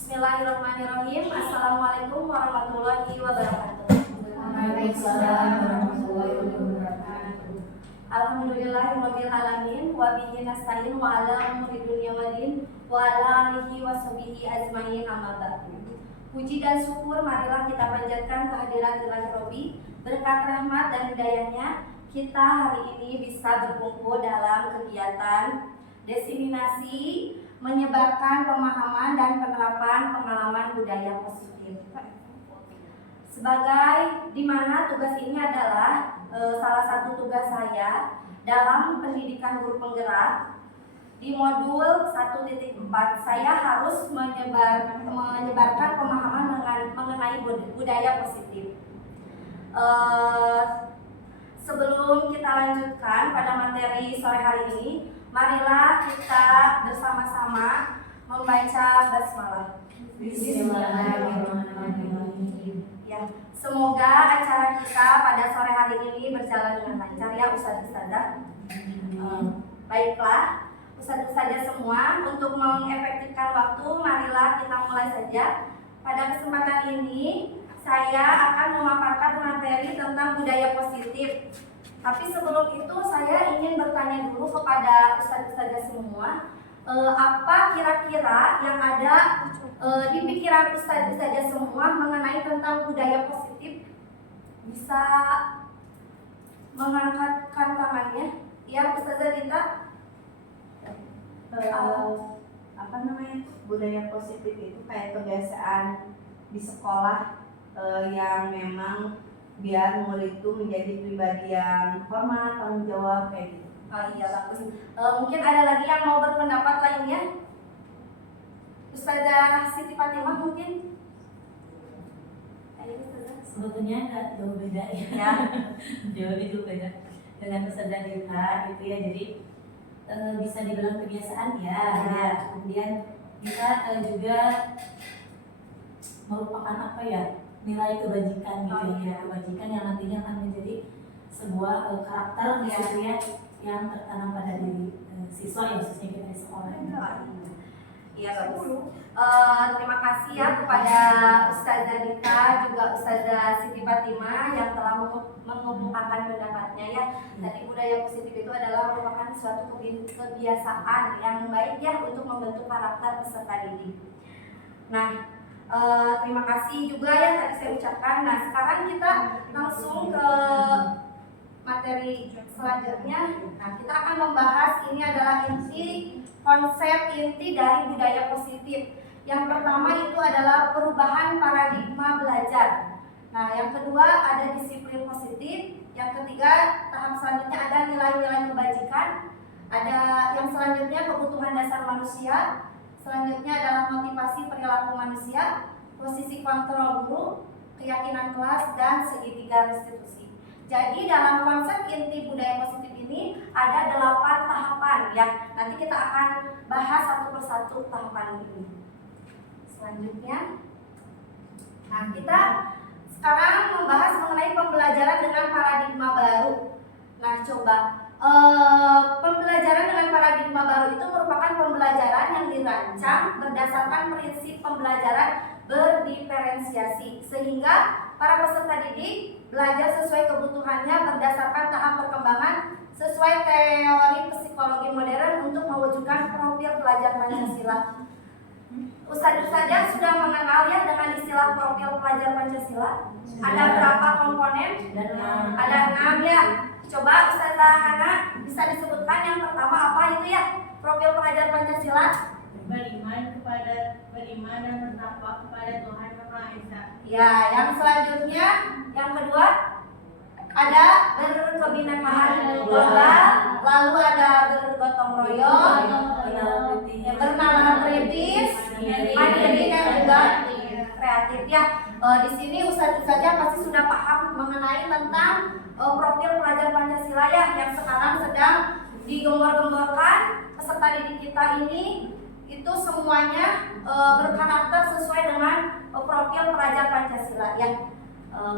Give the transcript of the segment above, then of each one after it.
Bismillahirrahmanirrahim. Assalamualaikum warahmatullahi wabarakatuh. Waalaikumsalam warahmatullahi wabarakatuh. Alhamdulillahirabbil alamin wa bihi nasta'in wa ala umuri dunya waddin wa ala alihi washabihi ajmain amma ba'du. Puji dan syukur marilah kita panjatkan kehadirat Ilahi Robbi, berkat rahmat dan hidayahnya kita hari ini bisa berkumpul dalam kegiatan diseminasi menyebarkan pemahaman dan penerapan pengalaman budaya positif. Sebagai di mana tugas ini adalah salah satu tugas saya dalam pendidikan guru penggerak di modul 1.4, saya harus menyebarkan pemahaman mengenai budaya positif. Sebelum kita lanjutkan pada materi sore hari ini, marilah kita bersama-sama membaca basmalah. Bismillahirrahmanirrahim. Ya, semoga acara kita pada sore hari ini berjalan dengan lancar ya Ustadzah. Baiklah, Ustadzah semua, untuk mengefektifkan waktu, marilah kita mulai saja. Pada kesempatan ini, saya akan memaparkan materi tentang budaya positif. Tapi sebelum itu saya ingin bertanya dulu kepada Ustadzah semua, apa kira-kira yang ada di pikiran Ustadzah semua mengenai tentang budaya positif? Bisa mengangkatkan tangannya? Ya, Ustadzah Dita. Budaya positif itu kayak kebiasaan di sekolah yang memang biar murid itu menjadi pribadi yang hormat, tanggung jawab kayak gitu. Oh iya, bagus. Mungkin ada lagi yang mau berpendapat lainnya? Ustazah Siti Fatimah mungkin? Ayo Ustazah. Sebetulnya nggak jauh beda ya. Jauh itu beda dengan Ustazah Dita gitu ya. Jadi bisa dibilang kebiasaan ya. Kemudian kita juga merupakan apa ya, nilai kebajikan gitu ya, kebajikan yang nantinya akan menjadi sebuah karakter gitu ya, yang tertanam pada diri siswa ya, khususnya kita di sekolah. Iya, bagus. Terima kasih ya kepada Ustazah Dita juga Ustazah Siti Fatimah yang telah mengemukakan pendapatnya ya. Tadi budaya positif itu adalah merupakan suatu kebiasaan yang baik ya untuk membentuk karakter peserta didik. Nah, terima kasih juga yang tadi saya ucapkan. Nah, sekarang kita langsung ke materi selanjutnya. Nah, kita akan membahas ini adalah konsep inti dari budaya positif. Yang pertama itu adalah perubahan paradigma belajar. Nah, yang kedua ada disiplin positif. Yang ketiga, tahap selanjutnya ada nilai-nilai kebajikan. Ada yang selanjutnya kebutuhan dasar manusia. Selanjutnya adalah motivasi perilaku manusia, posisi kontrol guru, keyakinan kelas, dan segitiga restitusi. Jadi dalam konsep inti budaya positif ini ada 8 tahapan yang nanti kita akan bahas satu persatu tahapan ini. Selanjutnya, nah kita sekarang membahas mengenai pembelajaran dengan paradigma baru. Nah, coba pembelajaran dengan paradigma baru itu merupakan pembelajaran yang dirancang berdasarkan prinsip pembelajaran berdiferensiasi, sehingga para peserta didik belajar sesuai kebutuhannya berdasarkan tahap perkembangan sesuai teori psikologi modern untuk mewujudkan profil pelajar Pancasila. Ustadzah sudah mengenal ya dengan istilah profil pelajar Pancasila. Ada berapa komponen? Ada 6 ya. Coba Ustazah Hana bisa disebutkan yang pertama apa itu ya profil pelajar Pancasila? Beriman dan bertakwa kepada Tuhan Yang Maha Esa. Ya, yang selanjutnya yang kedua ada berkebinekaan tunggal, lalu ada bergotong royong, bernalar kritis, mandiri dan juga kreatif ya. Di sini Ustazah pasti sudah paham mengenai tentang profil pelajar Pancasila ya, yang sekarang sedang digembor-gemborkan peserta didik kita ini. Itu semuanya berkarakter sesuai dengan profil pelajar Pancasila ya.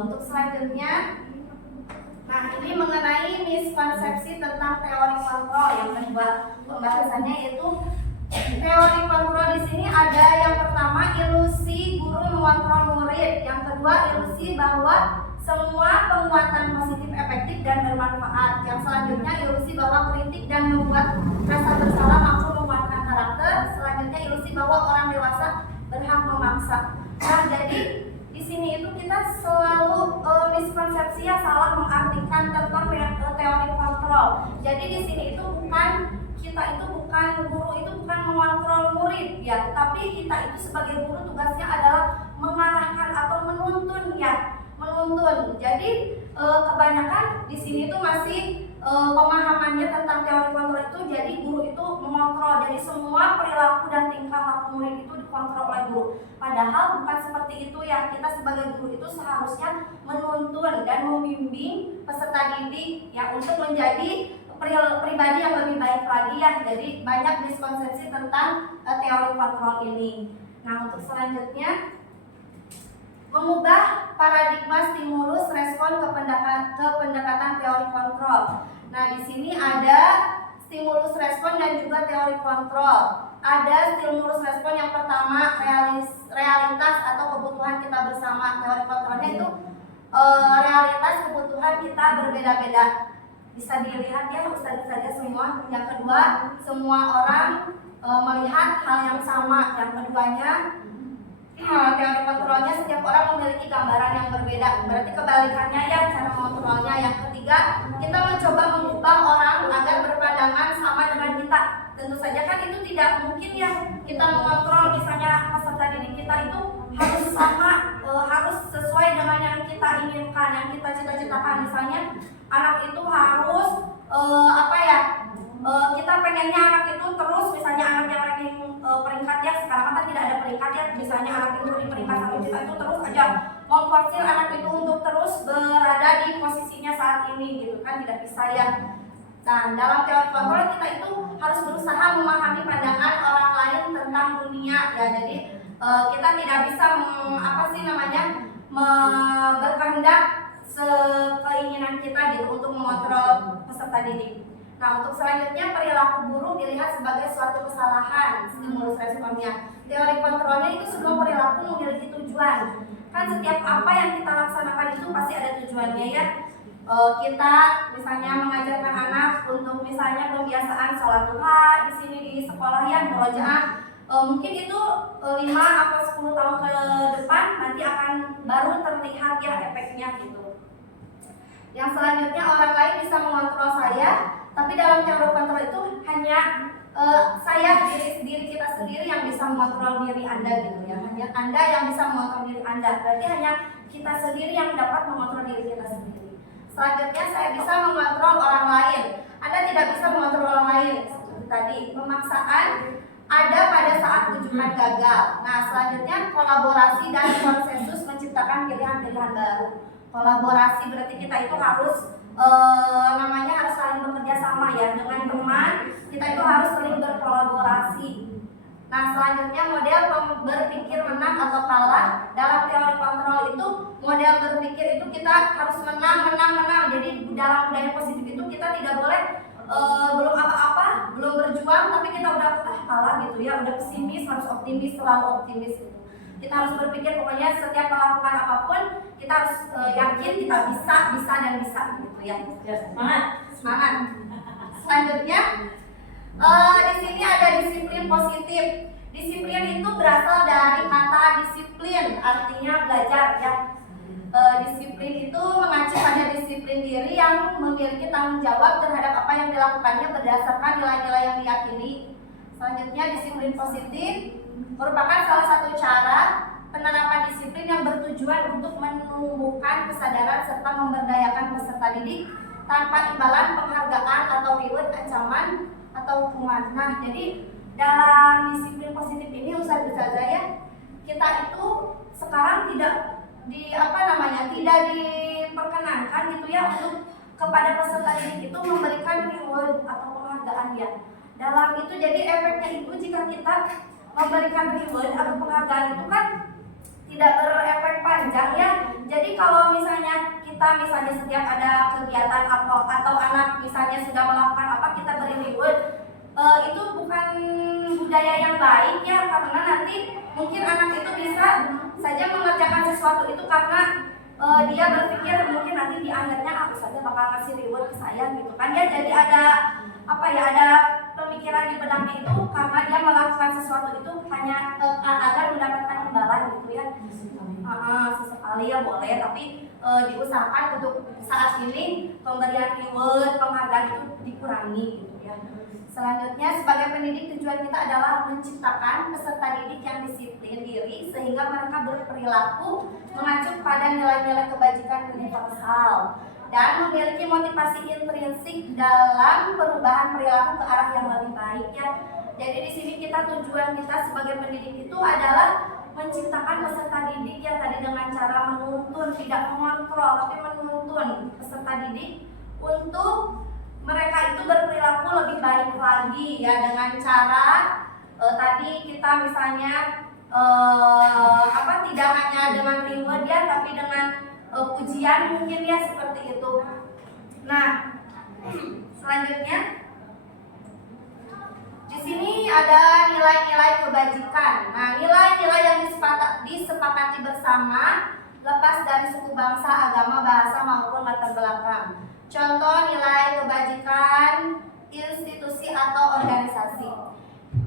Untuk selanjutnya, nah ini mengenai miskonsepsi tentang teori kontrol. Yang kedua pembahasannya yaitu Teori kontrol di sini ada yang pertama ilusi guru mengontrol murid, yang kedua ilusi bahwa semua penguatan positif efektif dan bermanfaat, yang selanjutnya ilusi bahwa kritik dan membuat rasa bersalah mampu menguatkan karakter, selanjutnya ilusi bahwa orang dewasa berhak memaksa. Nah, jadi di sini itu kita selalu miskonsepsi ya, salah mengartikan tentang teori kontrol. Jadi di sini itu guru itu bukan mengontrol murid ya, tapi kita itu sebagai guru tugasnya adalah mengarahkan atau menuntun ya, menuntun. Jadi kebanyakan di sini itu masih pemahamannya tentang teori kontrol itu, jadi guru itu mengontrol, jadi semua perilaku dan tingkah laku murid itu dikontrol oleh guru. Padahal bukan seperti itu ya, kita sebagai guru itu seharusnya menuntun dan membimbing peserta didik ya untuk menjadi pribadi yang lebih baik lagi ya. Jadi banyak miskonsepsi tentang teori kontrol ini. Nah, untuk selanjutnya mengubah paradigma stimulus respon ke pendekatan teori kontrol. Nah, di sini ada stimulus respon dan juga teori kontrol. Ada stimulus respon yang pertama realitas atau kebutuhan kita bersama. Teori kontrolnya itu realitas kebutuhan kita berbeda-beda. Bisa dilihat ya ustaz-ustaznya semua. Yang kedua, semua orang melihat hal yang sama. Yang keduanya, teori kontrolnya setiap orang memiliki gambaran yang berbeda. Berarti kebalikannya ya cara mengontrolnya. Yang ketiga, kita mencoba mengubah orang agar berpandangan sama dengan kita. Tentu saja kan itu tidak mungkin ya kita mengontrol misalnya peserta didik kita itu harus sama, harus sesuai dengan yang kita inginkan, yang kita cita-citakan. Misalnya anak itu harus kita pengennya anak itu terus, misalnya anak yang ranking peringkat ya, sekarang kan tidak ada peringkat ya, misalnya anak itu di peringkat 1 juta itu terus aja memforsir anak itu untuk terus berada di posisinya saat ini gitu kan, tidak bisa ya. Nah, dalam teori kontrol kita itu harus berusaha memahami pandangan orang lain tentang dunia ya. Jadi kita tidak bisa berkehendak sekeinginan kita gitu untuk mengontrol peserta didik. Nah, untuk selanjutnya perilaku buruk dilihat sebagai suatu kesalahan, stimulus responnya. Teori kontrolnya itu semua perilaku memiliki tujuan. Kan setiap apa yang kita laksanakan itu pasti ada tujuannya ya. Kita misalnya mengajarkan anak untuk misalnya kebiasaan sholat duha di sini di sekolah ya, murojaah. Mungkin itu 5 atau 10 tahun ke depan nanti akan baru terlihat ya efeknya gitu. Yang selanjutnya orang lain bisa mengontrol saya, tapi dalam teori kontrol itu hanya diri kita sendiri yang bisa mengontrol diri Anda gitu ya. Hanya Anda yang bisa mengontrol diri Anda. Berarti hanya kita sendiri yang dapat mengontrol diri kita sendiri. Selanjutnya saya bisa mengontrol orang lain. Anda tidak bisa mengontrol orang lain. Seperti tadi, pemaksaan ada pada saat rujukan gagal. Nah, selanjutnya kolaborasi dan konsensus menciptakan pilihan-pilihan baru. Kolaborasi berarti kita itu harus harus saling bekerja sama ya dengan teman. Kita itu harus saling berkolaborasi. Nah, selanjutnya model berpikir menang atau kalah. Dalam teori kontrol itu model berpikir itu kita harus menang. Jadi dalam budaya positif itu kita tidak boleh belum apa-apa, belum berjuang tapi kita udah kalah gitu ya, udah pesimis, harus optimis, selalu optimis gitu. Kita harus berpikir pokoknya setiap melakukan apapun kita harus yakin kita bisa gitu ya. Semangat. Selanjutnya di sini ada disiplin positif. Disiplin itu berasal dari kata disiplin, artinya belajar ya. Disiplin itu mengacu pada disiplin diri yang memiliki tanggung jawab terhadap apa yang dilakukannya berdasarkan nilai-nilai yang diyakini. Selanjutnya disiplin positif merupakan salah satu cara penerapan disiplin yang bertujuan untuk menumbuhkan kesadaran serta memberdayakan peserta didik tanpa imbalan penghargaan atau reward, ancaman atau hukuman. Nah, jadi dalam disiplin positif ini ustazah ya, kita itu sekarang tidak diperkenankan gitu ya untuk kepada peserta didik itu memberikan reward atau penghargaan ya. Dalam itu jadi efeknya itu jika kita memberikan reward atau penghargaan itu kan tidak berefek panjang ya. Jadi kalau misalnya kita setiap ada kegiatan atau anak misalnya sudah melakukan apa kita beri reward, itu bukan budaya baik ya, karena nanti mungkin anak itu bisa saja mengerjakan sesuatu itu karena dia berpikir mungkin nanti di akhirnya aku saja bakal ngasih reward ke saya gitu kan ya. Jadi ada ada pemikiran di benaknya itu karena dia melakukan sesuatu itu hanya agar mendapatkan imbalan gitu ya. Sesekali ya boleh, tapi diusahakan untuk saat ini pemberian reward, penghargaan itu dikurangi gitu ya. Selanjutnya, sebagai pendidik tujuan kita adalah menciptakan peserta didik yang disiplin diri sehingga mereka berperilaku mengacu pada nilai-nilai kebajikan universal dan memiliki motivasi intrinsik dalam perubahan perilaku ke arah yang lebih baik ya. Jadi di sini tujuan kita sebagai pendidik itu adalah menciptakan peserta didik yang tadi dengan cara menuntun, tidak mengontrol, tapi menuntun peserta didik untuk mereka itu berperilaku lebih baik lagi ya, dengan cara tadi kita misalnya tidak hanya dengan reward ya, tapi dengan pujian mungkin ya, seperti itu. Nah, selanjutnya di sini ada nilai-nilai kebajikan. Nah, nilai-nilai yang disepakati bersama lepas dari suku bangsa, agama, bahasa maupun latar belakang. Contoh nilai kebajikan institusi atau organisasi.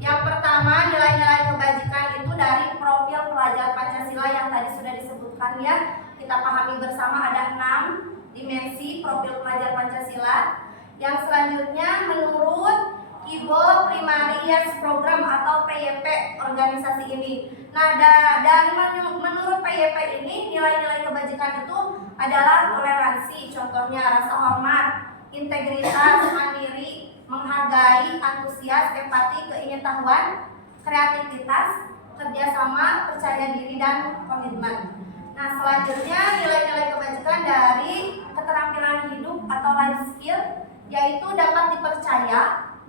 Yang pertama, nilai-nilai kebajikan itu dari profil pelajar Pancasila yang tadi sudah disebutkan ya. Kita pahami bersama ada 6 dimensi profil pelajar Pancasila. Yang selanjutnya menurut Ibo Primary Years Program atau PYP organisasi ini. Nah, dari menurut PYP ini nilai-nilai kebajikan itu adalah toleransi, contohnya rasa hormat, integritas, mandiri, menghargai, antusias, empati, keingintahuan, kreativitas, kerjasama, percaya diri, dan komitmen. Nah, selanjutnya nilai-nilai kebajikan dari keterampilan hidup atau life skill, yaitu dapat dipercaya,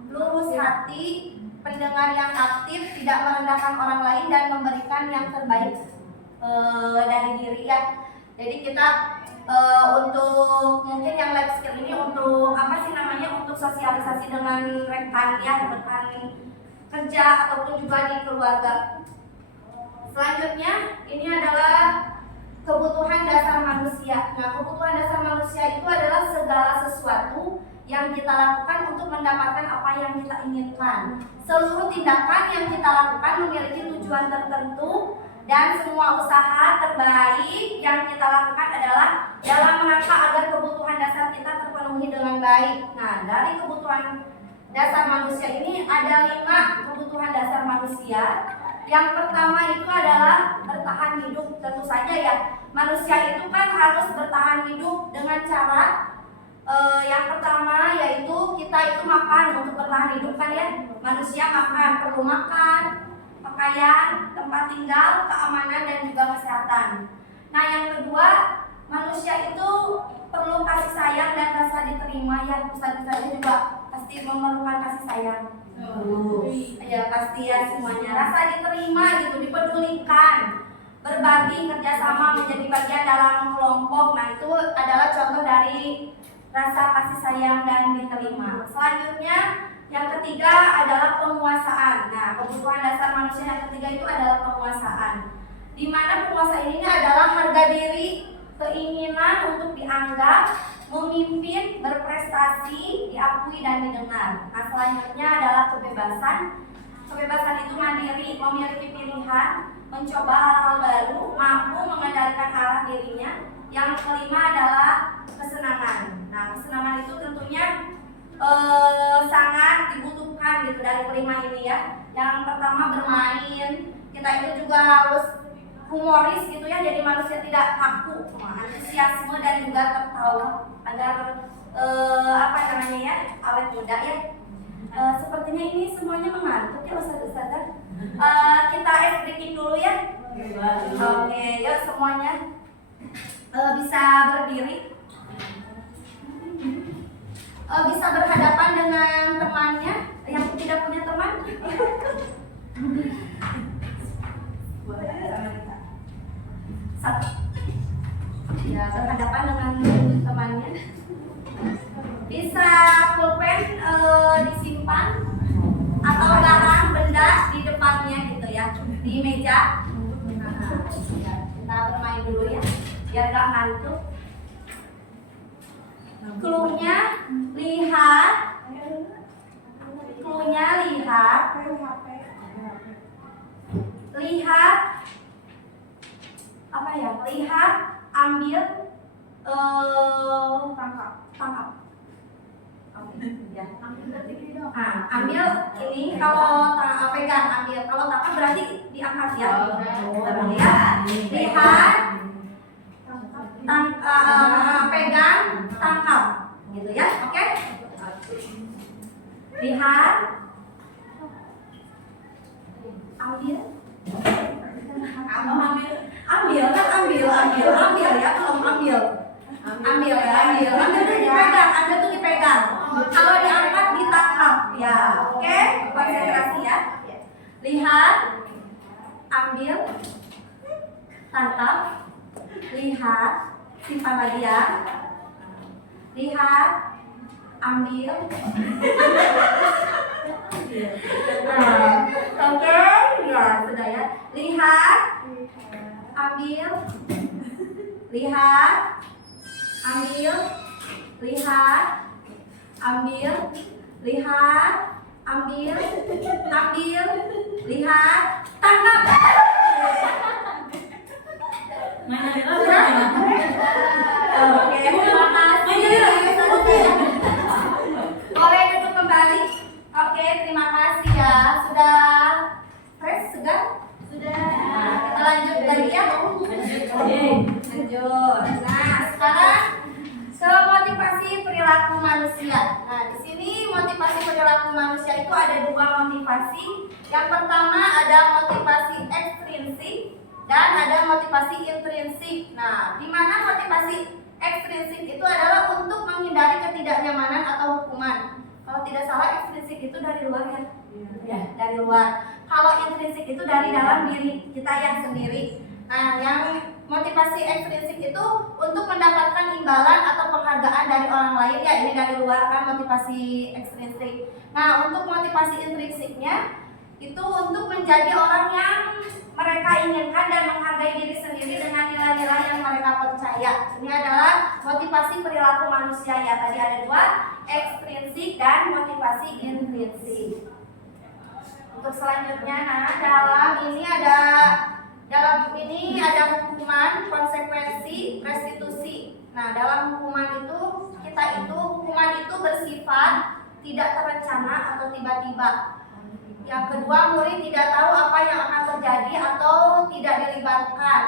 lurus hati, pendengar yang aktif, tidak merendahkan orang lain, dan memberikan yang terbaik dari diri ya. Jadi kita untuk mungkin yang life skill ini untuk untuk sosialisasi dengan rekan ya, rekan kerja ataupun juga di keluarga. Selanjutnya ini adalah kebutuhan dasar manusia. Nah, kebutuhan dasar manusia itu adalah segala sesuatu yang kita lakukan untuk mendapatkan apa yang kita inginkan. Seluruh tindakan yang kita lakukan memiliki tujuan tertentu, dan semua usaha terbaik yang kita lakukan adalah dalam rangka agar kebutuhan dasar kita terpenuhi dengan baik. Nah, dari kebutuhan dasar manusia ini ada 5 kebutuhan dasar manusia. Yang pertama itu adalah bertahan hidup. Tentu saja ya, manusia itu kan harus bertahan hidup dengan cara yang pertama yaitu kita itu makan untuk bertahan hidup kan ya. Manusia makan, perlu makan, pakaian, tempat tinggal, keamanan, dan juga kesehatan. Nah, yang kedua, manusia itu perlu kasih sayang dan rasa diterima ya. Ustaz-ustaznya juga pasti memerlukan kasih sayang. Ya pasti ya, semuanya rasa diterima gitu, dipedulikan, berbagi, kerjasama, menjadi bagian dalam kelompok. Nah, itu adalah contoh dari rasa kasih sayang dan diterima. Selanjutnya yang ketiga adalah penguasaan. Nah, kebutuhan dasar manusia yang ketiga itu adalah penguasaan. Di mana penguasaan ini adalah harga diri, keinginan untuk dianggap, memimpin, berprestasi, diakui dan didengar. Nah, selanjutnya adalah kebebasan. Kebebasan itu mandiri, memiliki pilihan, mencoba hal-hal baru, mampu mengendalikan arah dirinya. Yang kelima adalah kesenangan. Nah, kesenangan itu tentunya sangat dibutuhkan gitu dari kelima ini ya. Yang pertama bermain, kita itu juga harus humoris gitu ya, jadi manusia tidak kaku, antusiasme dan juga tertawa agar awet muda ya. Sepertinya ini semuanya mengantuk ya Ustazah. Kita ice breaking dulu ya. Oke, yuk semuanya bisa berdiri. Bisa berhadapan dengan temannya yang tidak punya teman. Satu. Ya, berhadapan dengan temannya. Bisa pulpen disimpan atau barang benda di depannya. di meja. Kita bermain dulu ya, biar gak ngantuk. Cluenya lihat, cluenya lihat, lihat apa ya? Lihat, ambil, tangkap. Oke, ya. Ambil ini kalau pegang, ambil. Kalau tangkap berarti diangkat ya. Ya. Lihat, pegang, tangkap, gitu ya. Oke. Lihat, ambil. Ambil ya, belum ambil. Ambil tuh dipegang, Kalau diangkat ditangkap ya. Oke, konsentrasi ya. Lihat, ambil, tangkap, lihat, simpan lagi ya. Lihat, ambil. Oke, ya sudah ya. Lihat, ambil, lihat, ambil, lihat, ambil, lihat, ambil, lihat, tangkap. Oke, terima kasih. Boleh duduk kembali. Oke, terima kasih ya. Sudah fresh, sudah? Nah, kita lanjut lagi ya. Lanjut. Nah, sekarang ke motivasi perilaku manusia. Nah, di sini motivasi perilaku manusia itu ada dua motivasi. Yang pertama ada motivasi ekstrinsik dan ada motivasi intrinsik. Nah, di mana motivasi ekstrinsik itu adalah untuk menghindari ketidaknyamanan atau hukuman. Kalau tidak salah ekstrinsik itu dari luar ya? Ya, dari luar. Kalau intrinsik itu dari dalam diri kita yang sendiri. Nah, yang motivasi ekstrinsik itu untuk mendapatkan imbalan atau penghargaan dari orang lain ya, ini dari luar kan motivasi ekstrinsik. Nah, untuk motivasi intrinsiknya itu untuk menjadi orang yang mereka inginkan dan menghargai diri sendiri dengan nilai-nilai yang mereka percaya. Ini adalah motivasi perilaku manusia ya. Tadi ada dua, ekstrinsik dan motivasi intrinsik. Untuk selanjutnya, nah dalam ini ada hukuman, konsekuensi, restitusi. Nah, dalam hukuman hukuman itu bersifat tidak terencana atau tiba-tiba. Yang kedua, murid tidak tahu apa yang akan terjadi atau tidak dilibatkan.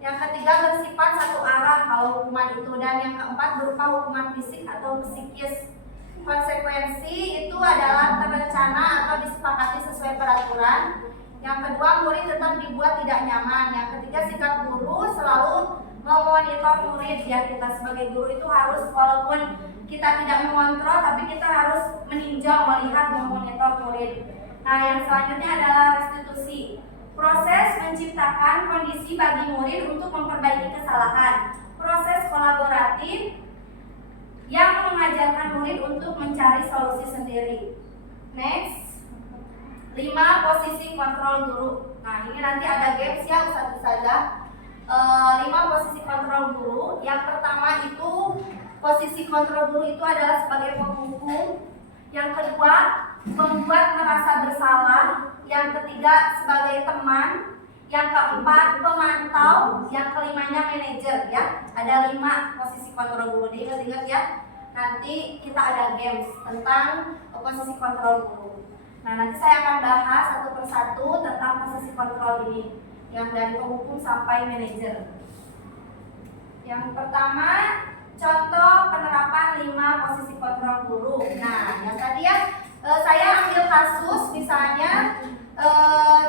Yang ketiga, bersifat satu arah kalau hukuman itu. Dan yang keempat, berupa hukuman fisik atau psikis. Konsekuensi itu adalah terencana atau disepakati sesuai peraturan. Yang kedua, murid tetap dibuat tidak nyaman. Yang ketiga, sikap guru selalu memonitor murid. Ya, kita sebagai guru itu harus, walaupun kita tidak mengontrol, tapi kita harus meninjau, melihat, memonitor murid. Nah, yang selanjutnya adalah restitusi. Proses menciptakan kondisi bagi murid untuk memperbaiki kesalahan. Proses kolaboratif yang mengajarkan murid untuk mencari solusi sendiri. Next, 5 posisi kontrol guru. Nah, ini nanti ada games ya, Ustazah. 5 posisi kontrol guru. Yang pertama itu posisi kontrol guru itu adalah sebagai penghukum. Yang kedua, membuat merasa bersalah. Yang ketiga, sebagai teman. Yang keempat, pemantau. Yang kelimanya, manajer ya. Ada 5 posisi kontrol guru. Diingat-ingat ya. Nanti kita ada games tentang posisi kontrol guru. Nah, nanti saya akan bahas satu persatu tentang posisi kontrol ini, yang dari penghukum sampai manajer. Yang pertama, contoh penerapan 5 posisi kontrol guru. Nah, yang tadi ya, saya ambil kasus misalnya,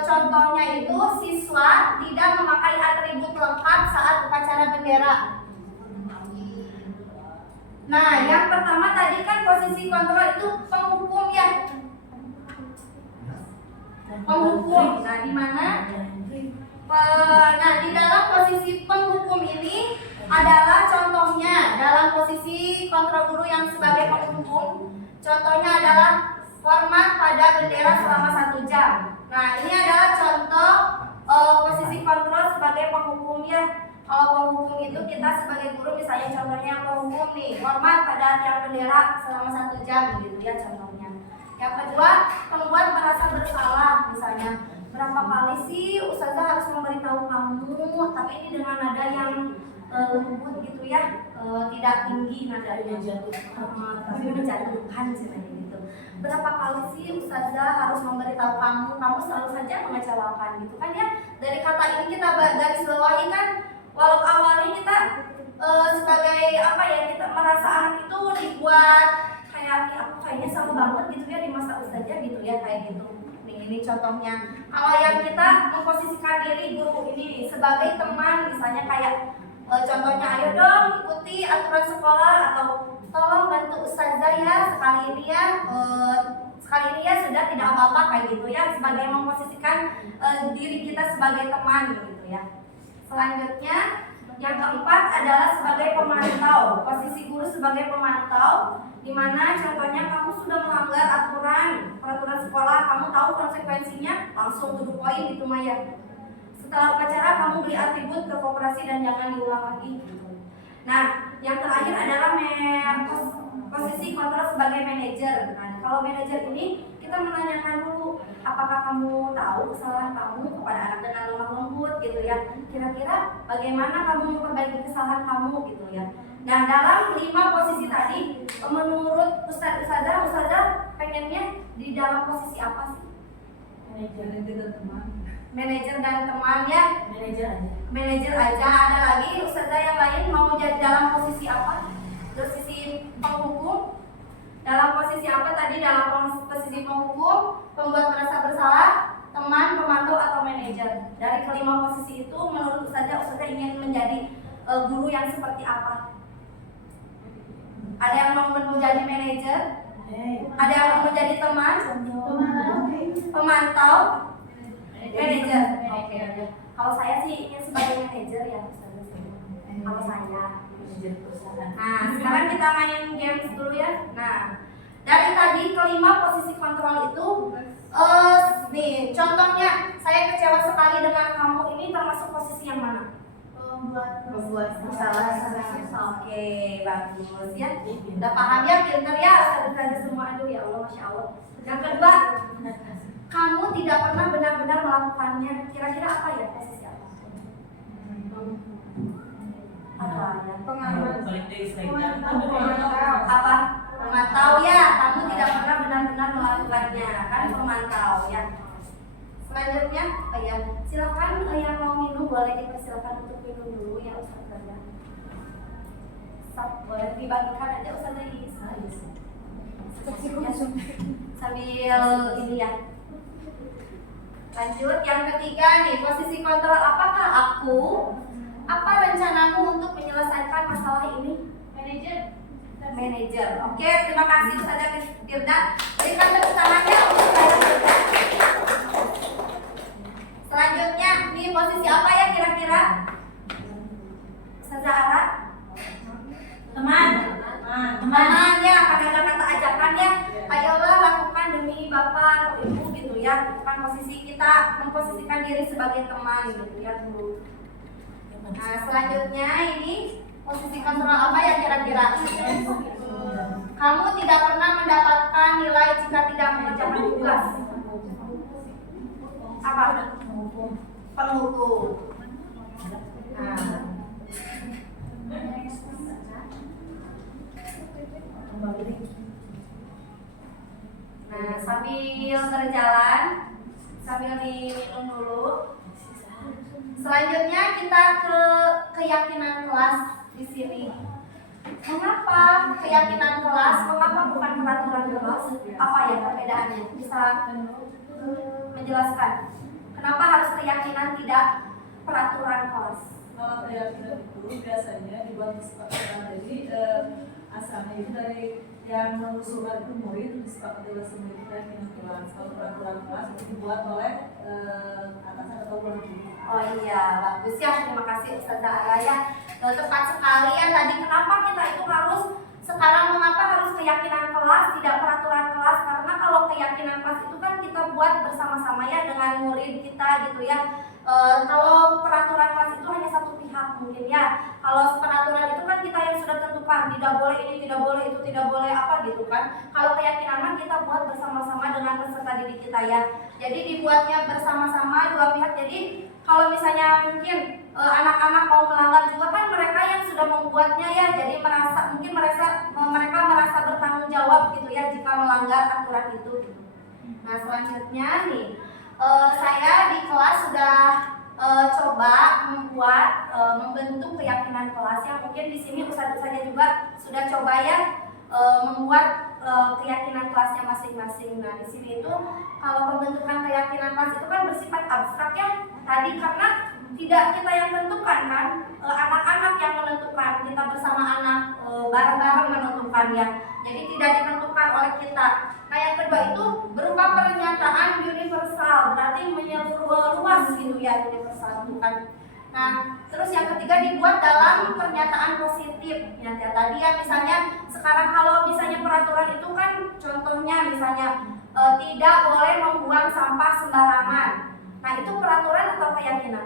contohnya itu siswa tidak memakai atribut lengkap saat upacara bendera. Nah, yang pertama tadi kan posisi kontrol itu penghukum ya. Penghukum. Nah, di mana? Nah, di dalam posisi penghukum ini adalah contohnya dalam posisi kontrol guru yang sebagai penghukum. Contohnya adalah hormat pada bendera selama 1 jam. Nah, ini adalah contoh sebagai penghukum ya. Kalau penghukum itu kita sebagai guru misalnya contohnya penghukum nih, hormat pada tiang bendera selama 1 jam gitu ya contohnya. Yang kedua, pembuat merasa bersalah misalnya. Berapa kali sih ustazah harus memberitahu kamu, tapi ini dengan nada yang lembut gitu ya, tidak tinggi nadanya, tapi menjatuhkan sebenarnya gitu. Berapa kali sih ustazah harus memberitahu kamu selalu saja mengecewakan gitu kan ya. Dari kata ini kita garis bawahi kan, walau awalnya kita sebagai apa ya, kita merasa anak itu dibuat kayak aku kayaknya sama banget gitu ya di masa ustazah gitu ya kayak gitu. Ini contohnya, kalau yang kita memposisikan diri guru ini sebagai teman misalnya kayak contohnya, ayo dong ikuti aturan sekolah atau tolong bantu ustazah ya sekali ini ya sudah tidak apa-apa kayak gitu ya, sebagai memposisikan diri kita sebagai teman gitu ya. Selanjutnya yang keempat adalah sebagai pemantau, posisi guru sebagai pemantau, di mana contohnya kamu sudah melanggar peraturan sekolah, kamu tahu konsekuensinya, langsung to the point gitu Maya. Setelah upacara kamu beli atribut ke koperasi dan jangan diulang lagi. Nah, yang terakhir adalah posisi kontrol sebagai manajer. Nah, kalau manajer ini kita menanyakan dulu, apakah kamu tahu kesalahan kamu kepada anak dengan lemah lembut gitu ya. Kira-kira bagaimana kamu memperbaiki kesalahan kamu gitu ya. Nah, dalam 5 posisi tadi, menurut ustazah pengennya di dalam posisi apa sih? Manajer dan teman ya. Manajer aja. Ada lagi ustazah yang lain mau jadi dalam posisi apa? Posisi penghukum. Dalam posisi apa tadi? Dalam posisi penghukum, pembuat merasa bersalah, teman, pemantau atau manajer. Dari kelima posisi itu menurut ustazah ingin menjadi guru yang seperti apa? Ada yang mau menjadi manajer? Ada yang mau menjadi teman? Pemantau? Manajer. Oke. Kalau saya sih ingin sebagai manajer ya, kalau saya. Nah, sekarang kita main games dulu ya. Nah, dari tadi kelima posisi kontrol itu, nih contohnya saya kecewa sekali dengan kamu, ini termasuk posisi yang mana? Membuat kesalahan. Oke, bagus ya. Udah paham ya, pinter ya, ustazah semua. Aduh ya Allah, masya Allah. Yang kedua, kamu tidak pernah benar-benar melakukannya. Kira-kira apa ya posisi apa? Apa ya? Apa? Pemantau ya. Kamu tidak pernah benar-benar melakukannya, kan pemantau ya. Selanjutnya, ya silakan yang mau minum boleh dipersilakan untuk minum dulu ya ustazah. Boleh dibagikan aja ustazah Isa. Sambil ini ya. Lanjut yang ketiga nih, posisi kontrol. Apakah apa rencanamu untuk menyelesaikan masalah ini? Manajer. Oke, terima kasih Ustazah Firda. Berikan tepuk tangannya untuk Ustazah Firda. Selanjutnya, nih posisi apa ya kira-kira? Ustazah Ara? Teman ya, karena ada kata ajakan ya. Ayolah lakukan demi bapak atau ibu gitu ya. Bukan posisi kita memposisikan diri sebagai teman gitu ya dulu. Nah, selanjutnya ini posisi kontrol apa ya kira-kira? Kamu tidak pernah mendapatkan nilai jika tidak mengerjakan tugas. Apa? Penghukum. Nah, sambil berjalan, sambil diminum dulu. Selanjutnya kita ke keyakinan kelas di sini. Mengapa keyakinan kelas? Mengapa bukan peraturan kelas? Apa ya perbedaannya? Bisa menjelaskan? Kenapa harus keyakinan tidak peraturan kelas? Kalau keyakinan itu biasanya dibuat kesepakatan, jadi asalnya itu dari yang mengusulkan itu murid disepakati oleh semua itu keyakinan kelas. Kalau peraturan kelas itu dibuat oleh atasan atau guru. Oh iya, bagus ya. Terima kasih Ustazah Ara ya. Tepat sekali ya tadi. Kenapa kita itu harus sekarang mengapa harus keyakinan kelas tidak peraturan kelas? Karena kalau keyakinan kelas itu kan kita buat bersama-sama ya dengan murid kita gitu ya. Kalau peraturan kelas itu hanya satu pihak mungkin ya. Kalau peraturan itu kan kita yang sudah tentukan, tidak boleh ini, tidak boleh itu, tidak boleh apa gitu kan. Kalau keyakinan mah kita buat bersama-sama dengan peserta didik kita ya. Jadi dibuatnya bersama-sama dua pihak. Jadi kalau misalnya mungkin anak-anak mau melanggar juga kan mereka yang sudah membuatnya ya. Jadi mereka merasa bertanggung jawab gitu ya jika melanggar aturan itu. Nah selanjutnya nih saya di kelas sudah coba membentuk keyakinan kelas yang mungkin di sini ustadz-ustadznya juga sudah coba ya membuat keyakinan kelasnya masing-masing. Nah di sini itu kalau pembentukan keyakinan kelas itu kan bersifat abstrak ya tadi karena tidak kita yang tentukan kan, anak-anak yang menentukan, kita bersama anak bareng-bareng menentukan ya. Jadi tidak ditentukan oleh kita. Nah yang kedua itu berupa pernyataan universal, berarti menyeluruh luas gitu ya, universal bukan. Nah terus yang ketiga dibuat dalam pernyataan positif ya tadi ya, misalnya sekarang kalau misalnya peraturan itu kan contohnya misalnya tidak boleh membuang sampah sembarangan. Nah itu peraturan atau keyakinan?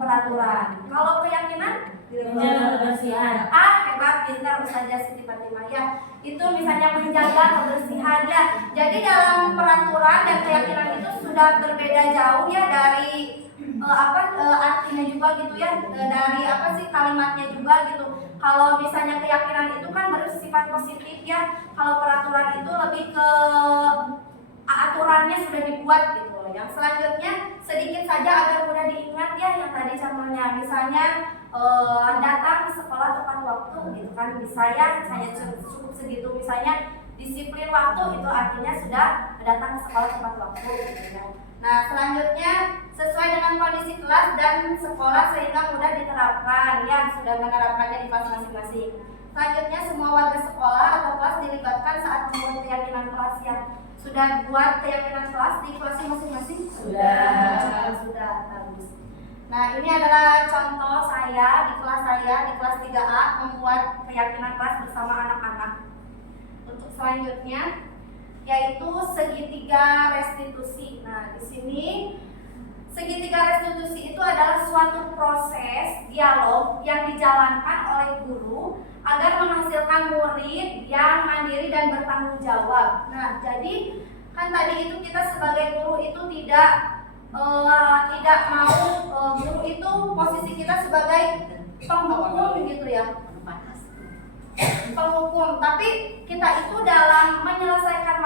Peraturan. Kalau keyakinan? Menjaga kebersihan. Hebat, pintar Ustazah Siti Fatimah ya. Itu misalnya menjaga kebersihan ya. Jadi dalam peraturan dan keyakinan itu sudah berbeda jauh ya dari artinya juga gitu ya. Dari kalimatnya juga gitu. Kalau misalnya keyakinan itu kan bersifat positif ya. Kalau peraturan itu lebih ke aturannya sudah dibuat gitu. Yang selanjutnya sedikit saja agar mudah diingat ya yang tadi contohnya misalnya datang ke sekolah tepat waktu gitu kan, bisa ya hanya cukup segitu misalnya disiplin waktu itu artinya sudah datang ke sekolah tepat waktu gitu ya. Nah selanjutnya sesuai dengan kondisi kelas dan sekolah sehingga mudah diterapkan ya, sudah menerapkannya di kelas masing-masing. Selanjutnya semua warga sekolah atau kelas dilibatkan saat membuat keyakinan kelas ya. Sudah buat keyakinan kelas di kelasnya masing-masing? Sudah, bagus. Nah ini adalah contoh saya di kelas 3A membuat keyakinan kelas bersama anak-anak. Untuk selanjutnya yaitu segitiga restitusi. Nah di sini segitiga restitusi itu adalah suatu proses dialog yang dijalankan oleh guru agar menghasilkan murid yang mandiri dan bertanggung jawab. Nah, jadi kan tadi itu kita sebagai guru itu tidak mau guru itu posisi kita sebagai penghukum gitu ya. Penghukum, tapi kita itu dalam menyelesaikan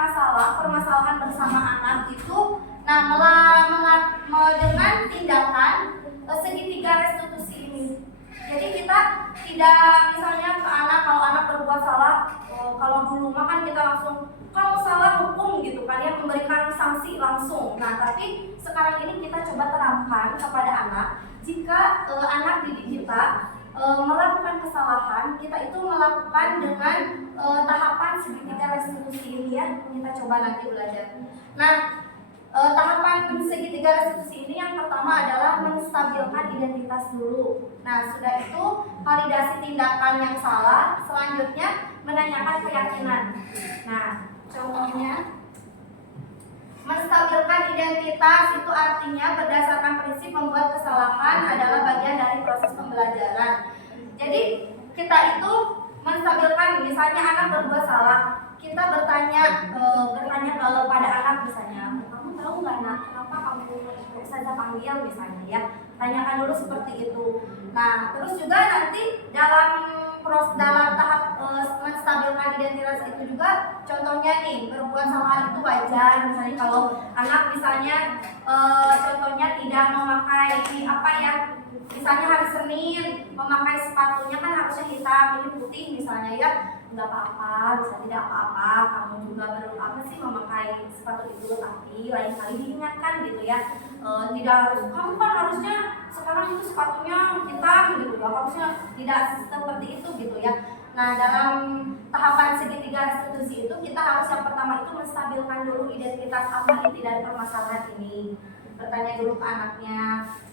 permasalahan bersama anak itu dengan tindakan segitiga restitusi ini. Jadi kita tidak misalnya ke anak, kalau anak berbuat salah, kalau dulu kan kita langsung kamu salah hukum gitu kan ya, memberikan sanksi langsung. Nah tapi sekarang ini kita coba terapkan kepada anak. Jika anak didik kita melakukan kesalahan, kita itu melakukan dengan tahapan segitiga restitusi ini ya. Kita coba nanti belajar. Nah tahapan segitiga restitusi ini yang pertama adalah menstabilkan identitas dulu. Nah sudah itu validasi tindakan yang salah. Selanjutnya menanyakan keyakinan. Nah contohnya menstabilkan identitas itu artinya berdasarkan prinsip membuat kesalahan adalah bagian dari proses pembelajaran. Jadi kita itu menstabilkan, misalnya anak berbuat salah, kita bertanya kepada anak misalnya, kamu tahu nggak nak kenapa kamu saja panggil misalnya ya, tanyakan dulu seperti itu. Nah terus juga nanti dalam tahap menstabilkan identitas itu juga contohnya nih berbuat salah itu wajar, misalnya kalau anak misalnya contohnya tidak memakai misalnya hari Senin memakai sepatunya kan harusnya hitam, ini putih misalnya ya, nggak apa-apa, bisa tidak apa-apa, kamu juga memakai sepatu itu, tapi lain kali diingatkan gitu ya, tidak harus kamu kan harusnya sekarang itu sepatunya hitam gitu, harusnya tidak seperti itu gitu ya. Nah dalam tahapan segitiga restitusi itu kita harus yang pertama itu menstabilkan dulu identitas apa inti dari permasalahan ini, bertanya dulu ke anaknya.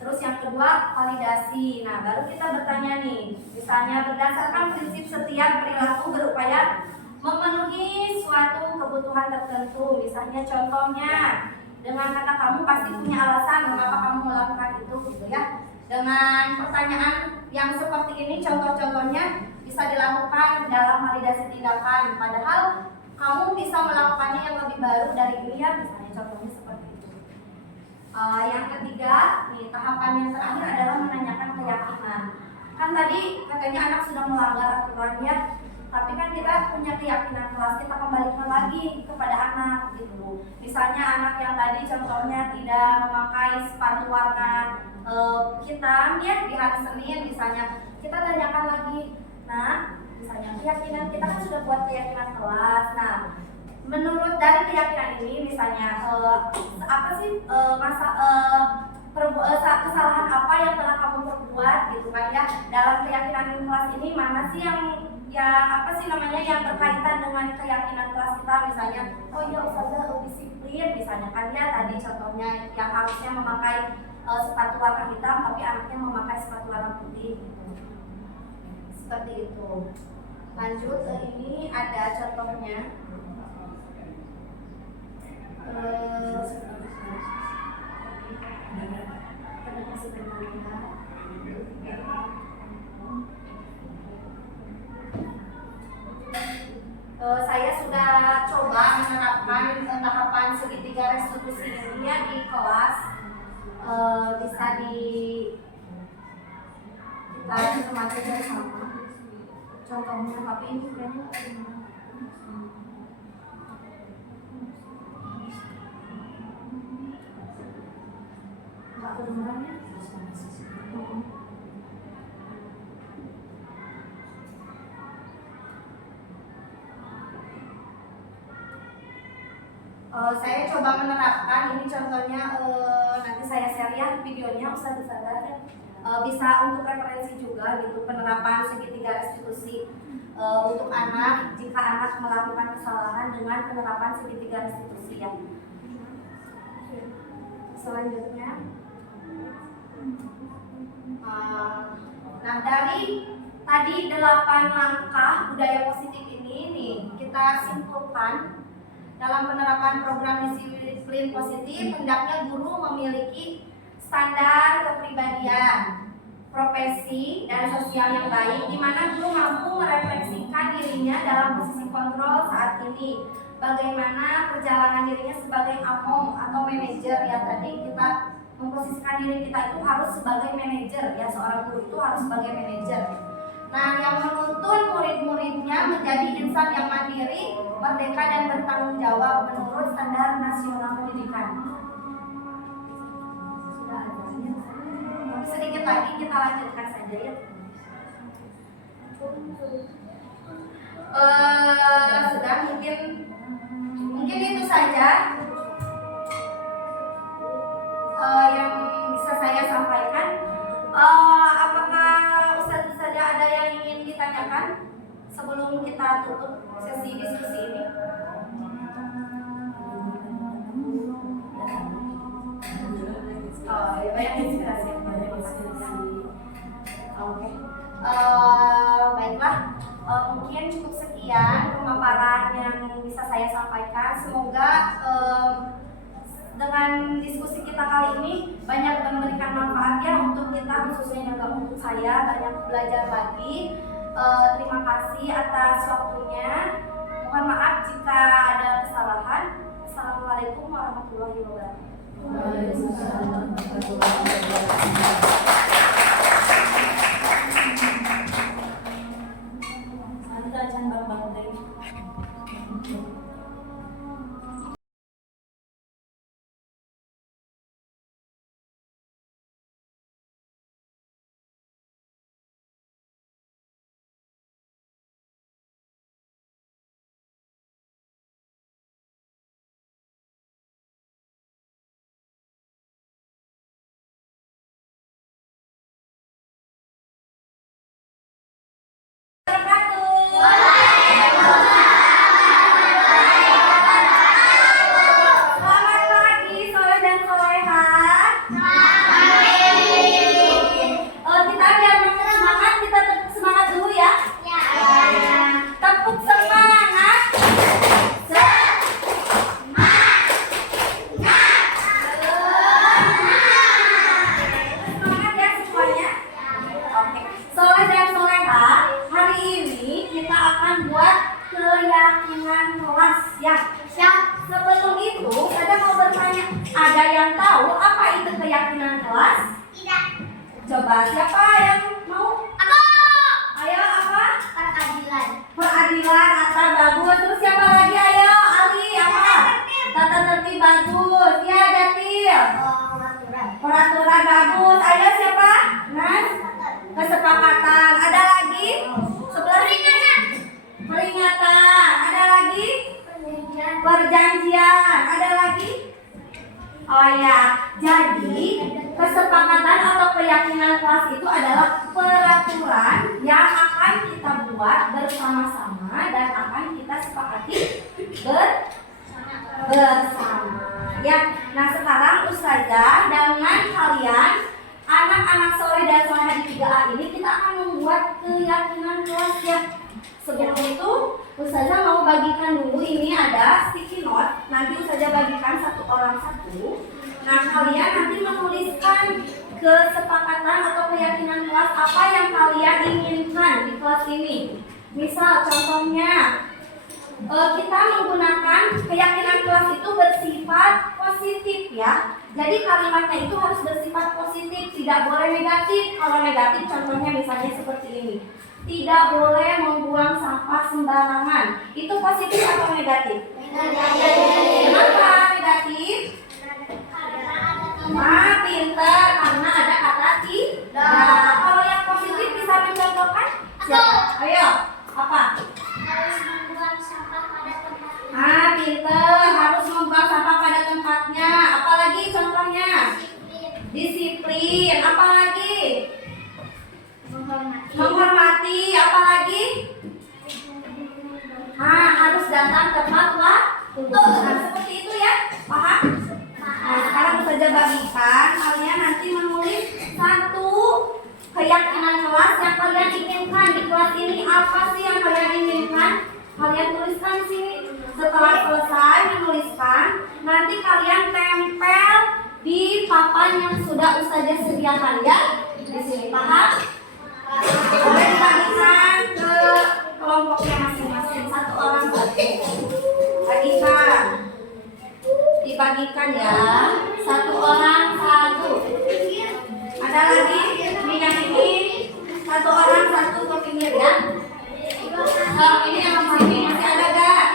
Terus yang kedua validasi. Nah baru kita bertanya nih, misalnya berdasarkan prinsip setiap perilaku berupaya memenuhi suatu kebutuhan tertentu. Misalnya contohnya Dengan kata kamu pasti punya alasan mengapa kamu melakukan itu gitu ya. Dengan pertanyaan yang seperti ini contoh-contohnya bisa dilakukan dalam validasi tindakan, padahal kamu bisa melakukannya yang lebih baru dari ini ya, misalnya contohnya seperti itu. Yang ketiga, nih tahapan yang terakhir adalah menanyakan keyakinan. Kan tadi katanya anak sudah melanggar aturan ya, tapi kan kita punya keyakinan kelas, kita kembalikan lagi kepada anak gitu. Misalnya anak yang tadi contohnya tidak memakai sepatu warna hitam ya di hari Senin misalnya, kita tanyakan lagi. Nah, misalnya keyakinan kita kan sudah buat keyakinan kelas. Nah, menurut dari keyakinan ini misalnya apa sih kesalahan apa yang telah kamu perbuat gitu kan ya, dalam keyakinan kelas ini mana sih yang apa sih namanya yang berkaitan dengan keyakinan kelas kita, misalnya oh ya ustazah disiplin misalnya kan ya, tadi contohnya yang harusnya memakai sepatu warna hitam tapi anaknya memakai sepatu warna putih gitu. Seperti itu. Lanjut ke ini ada contohnya. Saya sudah coba menerapkan tahapan segitiga restitusi ini ya di kelas. Bisa kita cermati bersama contohnya, tapi ini kayaknya nggak kedengeran ya. Saya coba menerapkan ini contohnya, nanti saya share ya videonya ustazah ya. Bisa untuk referensi juga gitu, penerapan segitiga restitusi untuk anak jika anak melakukan kesalahan dengan penerapan segitiga restitusi ya. Selanjutnya, nah dari tadi 8 langkah budaya positif ini nih kita simpulkan. Dalam penerapan program disiplin positif, hendaknya guru memiliki standar kepribadian, profesi, dan sosial yang baik, di mana guru mampu merefleksikan dirinya dalam posisi kontrol saat ini. Bagaimana perjalanan dirinya sebagai among atau manajer ya, tadi kita memposisikan diri kita itu harus sebagai manajer ya, seorang guru itu harus sebagai manajer. Nah, yang menuntun murid-muridnya menjadi insan yang mandiri, merdeka dan bertanggung jawab menurut standar nasional pendidikan. Sudah ada ya. Sedikit lagi kita lanjutkan saja ya. Sudah mungkin itu saja yang bisa saya sampaikan. Apakah Ustazah ada yang ingin ditanyakan sebelum kita tutup sesi diskusi ini? Banyak inspirasi. Oke. Baiklah. Mungkin cukup sekian pemaparan yang bisa saya sampaikan. Semoga dengan diskusi kita kali ini banyak memberikan manfaat ya untuk kita, khususnya juga untuk saya, banyak belajar lagi. Terima kasih atas waktunya. Mohon maaf jika ada kesalahan. Assalamualaikum warahmatullahi wabarakatuh. Waalaikumsalam warahmatullahi wabarakatuh. Ada yang tahu apa itu keyakinan kelas? Tidak. Coba siapa yang mau? Aku. Ayo apa? Peradilan. Peradilan, Atta bagus. Terus siapa lagi? Ayo Ali apa? Tata tertib bagus. Ya Jatil. Peraturan bagus. Ayo siapa? Nas? Kesepakatan. Ada lagi? Sebelah sini. Peringatan. Ada lagi? Perjanjian. Ada lagi? Oh ya, jadi kesepakatan atau keyakinan kelas itu adalah peraturan yang akan kita buat bersama-sama dan akan kita sepakati bersama. Ya, nah sekarang Ustazah dengan kalian anak-anak sore dan sore di 3A ini kita akan membuat keyakinan kelas ya. Sebelum itu Ustazah mau bagikan dulu, ini ada sticky note. Nanti Ustazah bagikan satu orang satu. Nah kalian nanti menuliskan kesepakatan atau keyakinan kelas apa yang kalian inginkan di kelas ini. Misal contohnya kita menggunakan keyakinan kelas itu bersifat positif ya. Jadi kalimatnya itu harus bersifat positif, tidak boleh negatif. Kalau negatif contohnya misalnya seperti ini. Tidak boleh membuang sampah sembarangan. Itu positif atau negatif? Kenapa negatif? Pintar, karena ada kata tidak. Kalau yang positif bisa mencontohkan? Siapa? Ayo, apa? Harus membuang sampah pada tempatnya. Pintar, harus membuang sampah pada tempatnya. Apalagi contohnya? Disiplin. Apalagi? Menghormati. Apalagi? Harus datang tepat waktu. Nah, seperti itu ya. Paham? Nah, sekarang saja bagikan. Kalian nanti menulis satu keyakinan kelas yang kalian inginkan di kelas ini. Apa sih yang kalian inginkan? Kalian tuliskan di sini. Setelah selesai menuliskan, nanti kalian tempel di papan yang sudah Ustazah sediakan ya. Di sini, paham? Boleh dibagikan ke kelompoknya masing-masing, satu orang satu. Bagikan. Dibagikan ya, satu orang satu. Ada lagi? Ini yang ini, satu orang satu ke pinggir ya. Ini yang sini masih ada gak?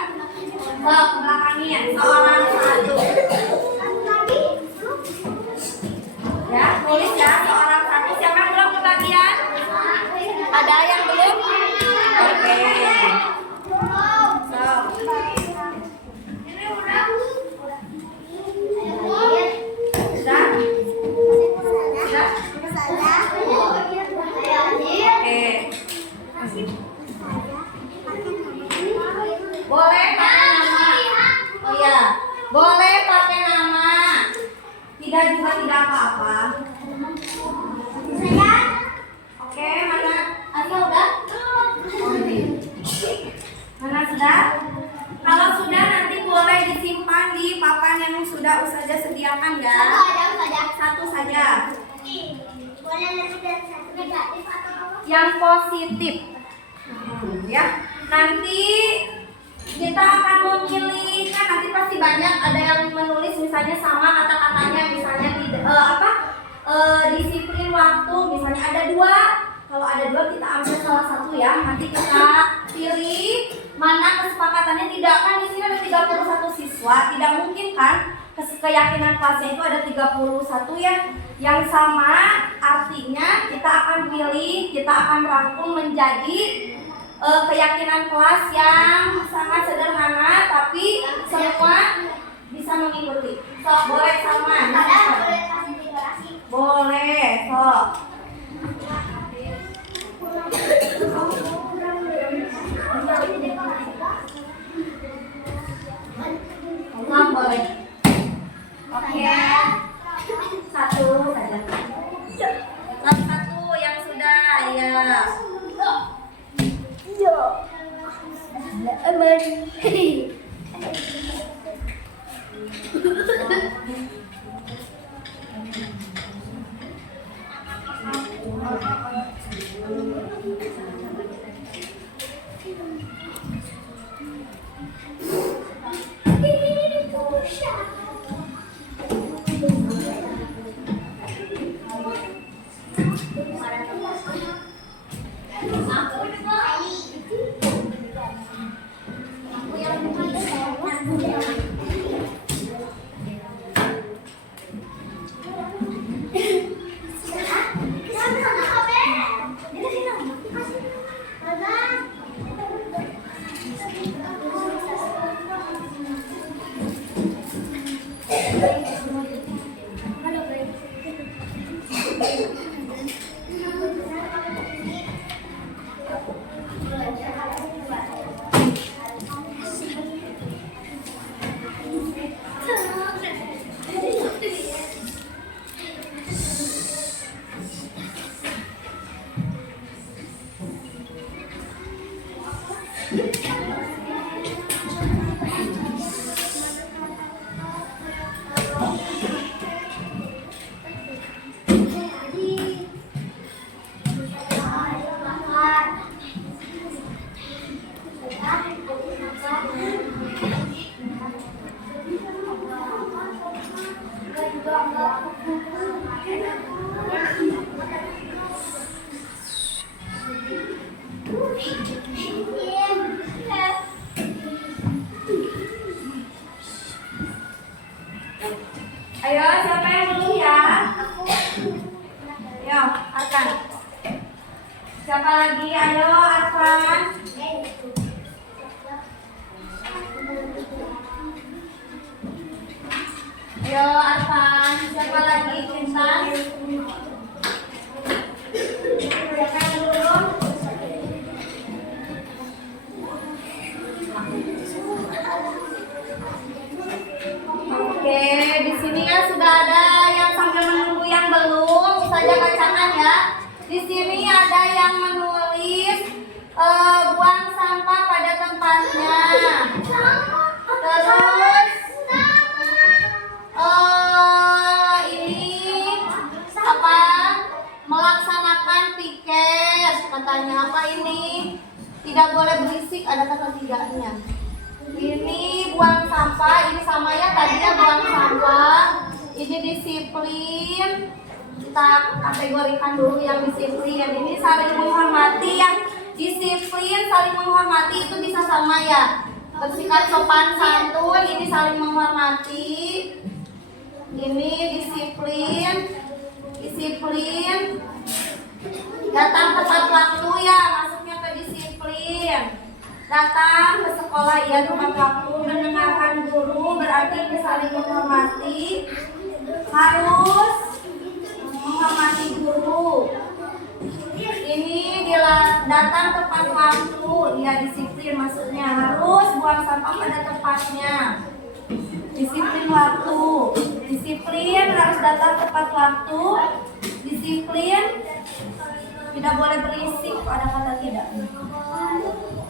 Ke belakangnya, seorang satu. Ya, tulis ya, seorang satu. Siapa yang belum kebagian? Ada yang belum? Oke. Boleh pakai nama. Oh ya, boleh pakai nama. Tidak juga tidak apa-apa. Oke, mana? Ayo udah? Mana sudah? Kalau sudah nanti boleh disimpan di papan yang sudah Ustazah sediakan ya. Satu saja. Boleh lebih dari satu negatif atau apa? Yang positif. Ya. Nanti kita akan memilih, kan nanti pasti banyak ada yang menulis misalnya sama kata-katanya, misalnya disiplin waktu, misalnya ada dua. Kalau ada dua kita ambil salah satu ya. Nanti kita pilih mana kesepakatannya. Tidak, kan di sini ada 31 siswa, tidak mungkin kan keyakinan kelasnya itu ada 31 ya. Yang sama artinya kita akan pilih, kita akan rangkum menjadi keyakinan kelas yang sangat sederhana tapi semua bisa mengikuti. Sok, boleh sama. Boleh kasih deklarasi. Boleh, sok. Boleh. Oke. Satu saja. Satu yang sudah ya. Ayo, siapa yang belum ya? Ayo, Arkan. Siapa lagi? Ayo, Arkan. Ayo, Arkan. Siapa lagi? Intan. Siapa yang belum? Oke, di sini kan sudah ada yang sambil menunggu yang belum, saja bacakan ya. Di sini ada yang menulis buang sampah pada tempatnya. Terus ini apa? Melaksanakan piket. Katanya apa ini? Tidak boleh berisik, ada kata tidaknya. Ini buang sampah, ini sama ya tadi ya buang sampah. Ini disiplin. Kita kategorikan dulu yang disiplin. Ini saling menghormati, yang disiplin saling menghormati itu bisa sama ya. Bersikap sopan santun, ini saling menghormati. Ini disiplin. Disiplin. Datang tepat waktu ya, masuknya ke disiplin. Datang ke sekolah ya tepat waktu, mendengarkan guru berarti ini saling menghormati. Harus menghormati guru. Ini datang tepat waktu, ya disiplin maksudnya. Harus buang sampah pada tempatnya. Disiplin waktu. Disiplin harus datang tepat waktu. Disiplin tidak boleh berisik, ada kata tidak.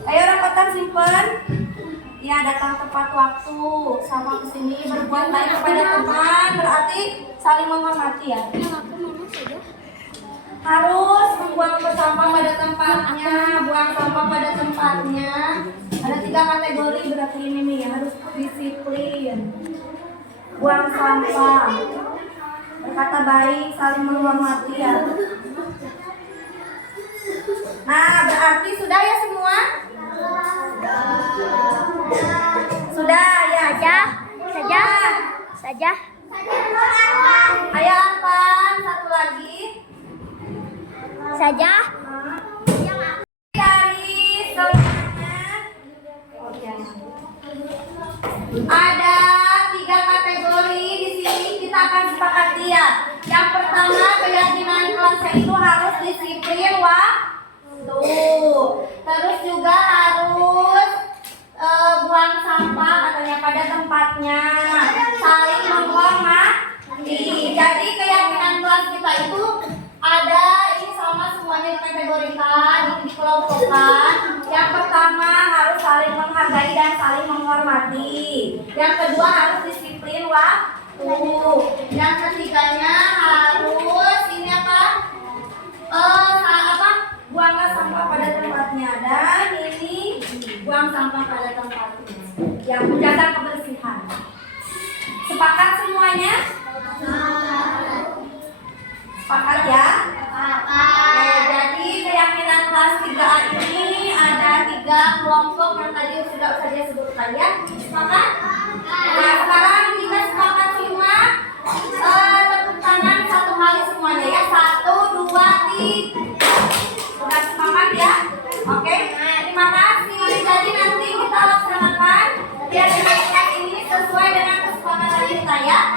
Ayo rapatan simpen. Ya, datang tepat waktu, sama kesini berbuat baik kepada teman, berarti saling menghormati ya. Harus membuang sampah pada tempatnya, buang sampah pada tempatnya. Ada 3 kategori berarti ini nih, harus disiplin. Buang sampah, berkata baik, saling menghormati ya. Nah, berarti sudah ya semua? Sudah ya? Saja. Ayo apa? Satu lagi. Saja. Dari semuanya ada 3 kategori di sini, kita akan sepakati ya. Yang pertama, keyakinan kelasnya itu harus disiplin waktu. Terus juga harus buang sampah katanya pada tempatnya, saling menghormati. Jadi keyakinan kelas kita itu ada, ini sama semuanya dikategorikan, dikelompokkan. Yang pertama harus saling menghargai dan saling menghormati. Yang kedua harus disiplin waktu. Yang ketiganya harus ini apa? Buanglah sampah pada tempatnya. Dan ini buang sampah pada tempatnya. Yang menjaga kebersihan. Sepakat semuanya? Sepakat ya? Oke, jadi keyakinan kelas 3A ini ada 3 kelompok yang tadi sudah saya sebutkan ya. Sepakat? Nah, sekarang kita sepakat semua. Tepuk tangan 1 kali semuanya ya. 1, 2, 3. Sudah sepakat ya? Oke, terima kasih. Jadi nanti kita laksanakan biar ini sesuai dengan kesepakatan kita ya.